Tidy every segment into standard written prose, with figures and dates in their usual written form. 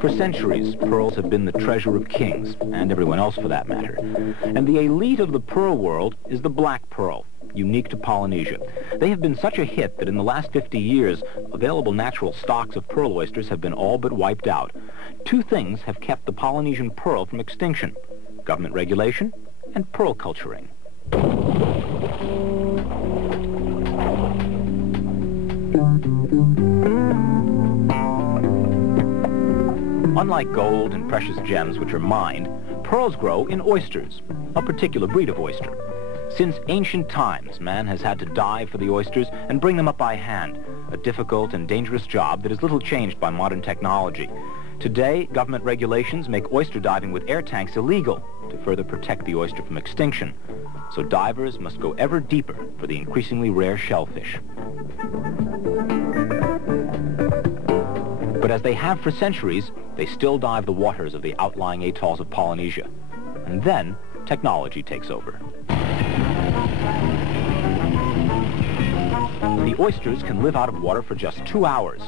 For centuries, pearls have been the treasure of kings, and everyone else for that matter. And the elite of the pearl world is the black pearl, unique to Polynesia. They have been such a hit that in the last 50 years, available natural stocks of pearl oysters have been all but wiped out. Two things have kept the Polynesian pearl from extinction: government regulation and pearl culturing. Unlike gold and precious gems, which are mined, pearls grow in oysters, a particular breed of oyster. Since ancient times, man has had to dive for the oysters and bring them up by hand, a difficult and dangerous job that is little changed by modern technology. Today, government regulations make oyster diving with air tanks illegal to further protect the oyster from extinction. So divers must go ever deeper for the increasingly rare shellfish. But as they have for centuries, they still dive the waters of the outlying atolls of Polynesia. And then, technology takes over. The oysters can live out of water for just 2 hours.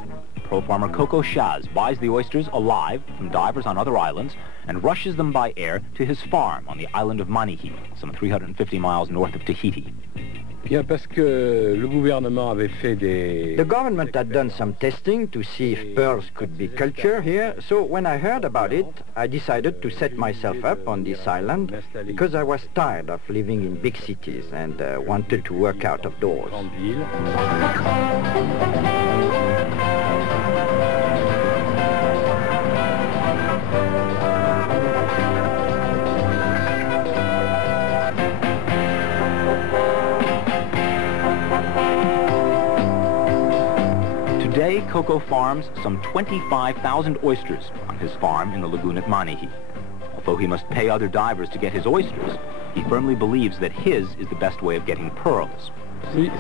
Pearl farmer Coco Chaz buys the oysters alive from divers on other islands and rushes them by air to his farm on the island of Manihi, some 350 miles north of Tahiti. The government had done some testing to see if pearls could be cultured here, so when I heard about it, I decided to set myself up on this island because I was tired of living in big cities and wanted to work out of doors. Today, Coco farms some 25,000 oysters on his farm in the lagoon at Manihi. Although he must pay other divers to get his oysters, he firmly believes that his is the best way of getting pearls. The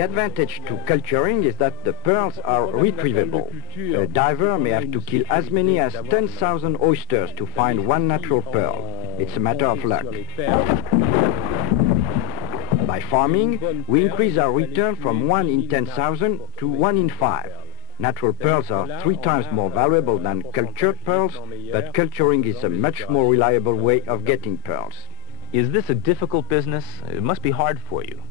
advantage to culturing is that the pearls are retrievable. A diver may have to kill as many as 10,000 oysters to find one natural pearl. It's a matter of luck. By farming, we increase our return from 1 in 10,000 to 1 in 5. Natural pearls are 3 times more valuable than cultured pearls, but culturing is a much more reliable way of getting pearls. Is this a difficult business? It must be hard for you.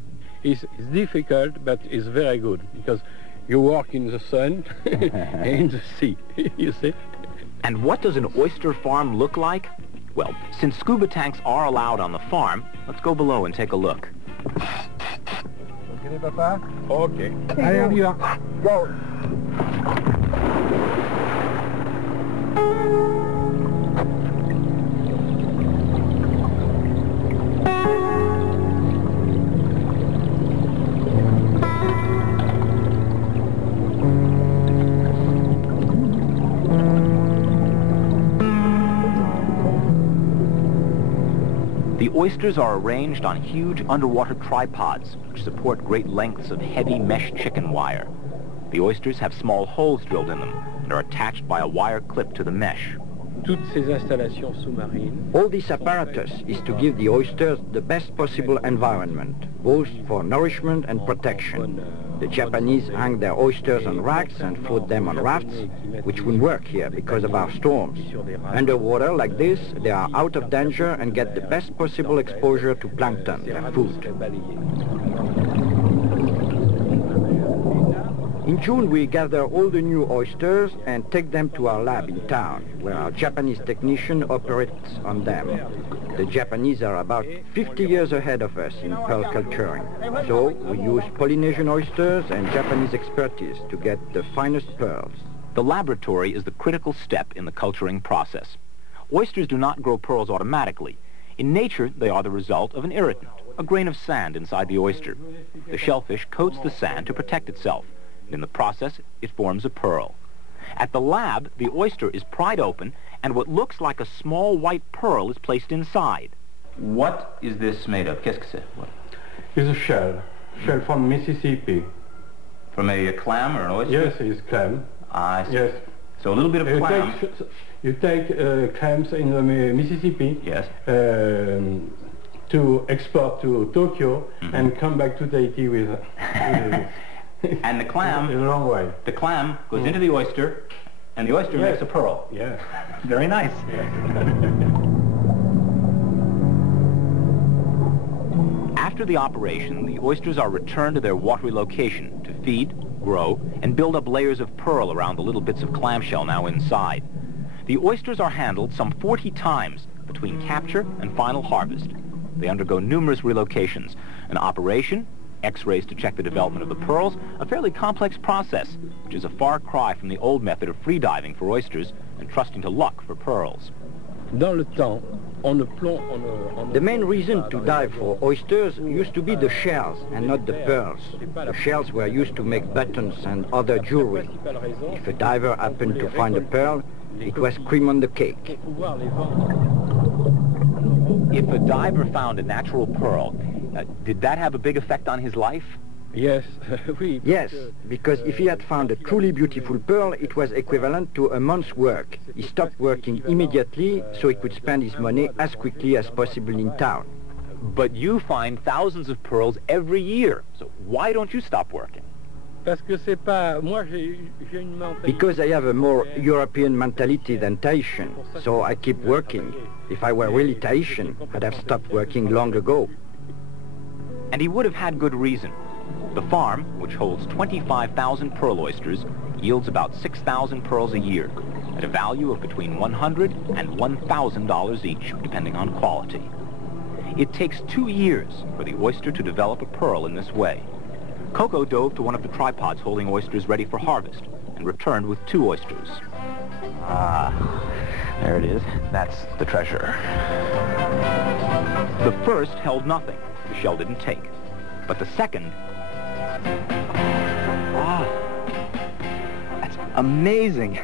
It's difficult, but it's very good, because you work in the sun and in the sea, you see. And what does an oyster farm look like? Well, since scuba tanks are allowed on the farm, let's go below and take a look. Okay, Papa? Okay. Allez, on y va. Go! The oysters are arranged on huge underwater tripods, which support great lengths of heavy mesh chicken wire. The oysters have small holes drilled in them and are attached by a wire clip to the mesh. All this apparatus is to give the oysters the best possible environment, both for nourishment and protection. The Japanese hang their oysters on racks and float them on rafts, which wouldn't work here because of our storms. Underwater like this, they are out of danger and get the best possible exposure to plankton, their food. In June, we gather all the new oysters and take them to our lab in town, where our Japanese technician operates on them. The Japanese are about 50 years ahead of us in pearl culturing. So we use Polynesian oysters and Japanese expertise to get the finest pearls. The laboratory is the critical step in the culturing process. Oysters do not grow pearls automatically. In nature, they are the result of an irritant, a grain of sand inside the oyster. The shellfish coats the sand to protect itself. In the process, it forms a pearl. At the lab, the oyster is pried open, and what looks like a small white pearl is placed inside. What is this made of? Qu'est-ce que c'est? It's a shell from Mississippi. From a clam or an oyster? Yes, it's clam. I see. Yes. So a little bit of clam. You take clams in the Mississippi. Yes. To export to Tokyo and come back to Tahiti with And the clam, It's a long way. the clam goes into the oyster, and the oyster makes a pearl. Yeah. Very nice. After the operation, the oysters are returned to their watery location to feed, grow, and build up layers of pearl around the little bits of clamshell now inside. The oysters are handled some 40 times between capture and final harvest. They undergo numerous relocations, an operation, X-rays to check the development of the pearls, a fairly complex process, which is a far cry from the old method of free diving for oysters and trusting to luck for pearls. The main reason to dive for oysters used to be the shells and not the pearls. The shells were used to make buttons and other jewelry. If a diver happened to find a pearl, it was cream on the cake. If a diver found a natural pearl, did that have a big effect on his life? Yes. Yes, because if he had found a truly beautiful pearl, it was equivalent to a month's work. He stopped working immediately so he could spend his money as quickly as possible in town. But you find thousands of pearls every year, so why don't you stop working? Because I have a more European mentality than Tahitian, so I keep working. If I were really Tahitian, I'd have stopped working long ago. And he would have had good reason. The farm, which holds 25,000 pearl oysters, yields about 6,000 pearls a year, at a value of between $100 and $1,000 each, depending on quality. It takes 2 years for the oyster to develop a pearl in this way. Coco dove to one of the tripods holding oysters ready for harvest and returned with 2 oysters. Ah, there it is. That's the treasure. The first held nothing. The shell didn't take. But the second... Ah, that's amazing.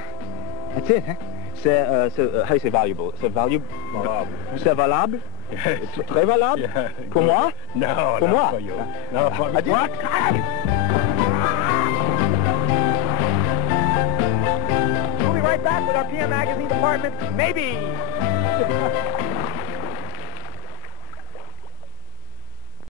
That's it, huh? How do you say valuable? C'est valuable? C'est valable? C'est très valable? Yeah. Pour moi? No, Pour not moi? for you. No, for me. What? We'll be right back with our PM Magazine department. Maybe.